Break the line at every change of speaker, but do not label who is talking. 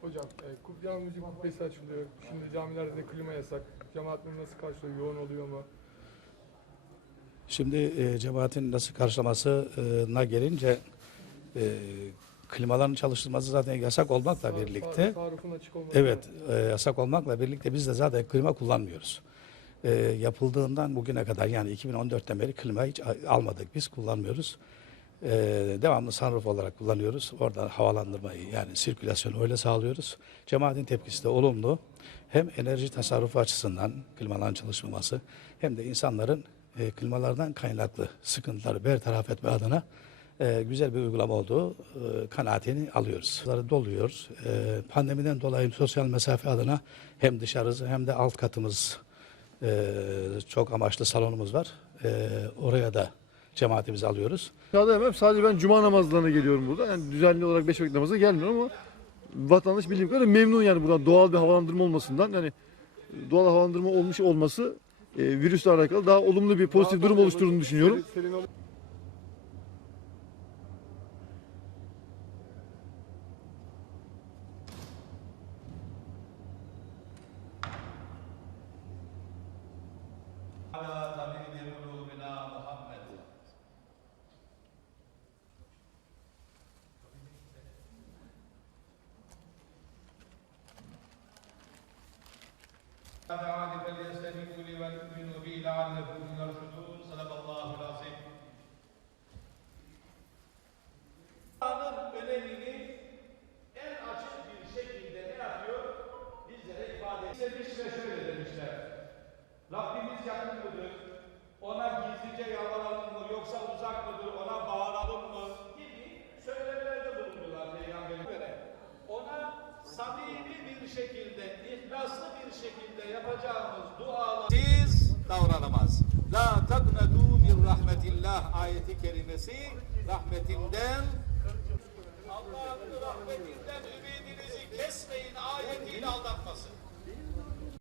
Hocam, e, Kubyan Müzik Kubbesi açılıyor. Şimdi camilerde de klima yasak. Cemaatleri nasıl karşılıyor? Yoğun oluyor mu?
Şimdi e, cemaatin nasıl karşılamasına gelince e, klimaların çalıştırması zaten yasak olmakla birlikte
açık olması.
evet e, yasak olmakla birlikte biz de zaten klima kullanmıyoruz. E, yapıldığından bugüne kadar yani 2014'ten beri klima hiç almadık biz kullanmıyoruz. E, devamlı sunroof olarak kullanıyoruz. Oradan havalandırmayı yani sirkülasyonu öyle sağlıyoruz. Cemaatin tepkisi de olumlu. Hem enerji tasarrufu açısından klimaların çalışmaması hem de insanların e, klimalardan kaynaklı sıkıntıları bertaraf etme adına e, güzel bir uygulama olduğu e, kanaatini alıyoruz. Doluyoruz. E, pandemiden dolayı sosyal mesafe adına hem dışarısı hem de alt katımız e, çok amaçlı salonumuz var. E, oraya da cemaatimizi alıyoruz.
Çağda hemen sadece ben cuma namazlarına geliyorum burada. Yani düzenli olarak beş vakit namaza gelmiyorum ama vatandaş bildiğim kadarıyla memnun yani buradan doğal bir havalandırma olmasından. Yani doğal havalandırma olmuş olması e, virüsle alakalı daha olumlu bir pozitif durum oluşturduğunu düşünüyorum.
أفعاد فليستجيبوا لمن يؤمن به لعلكم yapacağımız dualar siz davranamaz. La taknedu min rahmetillah ayeti kerimesi rahmetinden Allah'ın rahmetinden ümidinizi kesmeyin ayetiyle aldatmasın.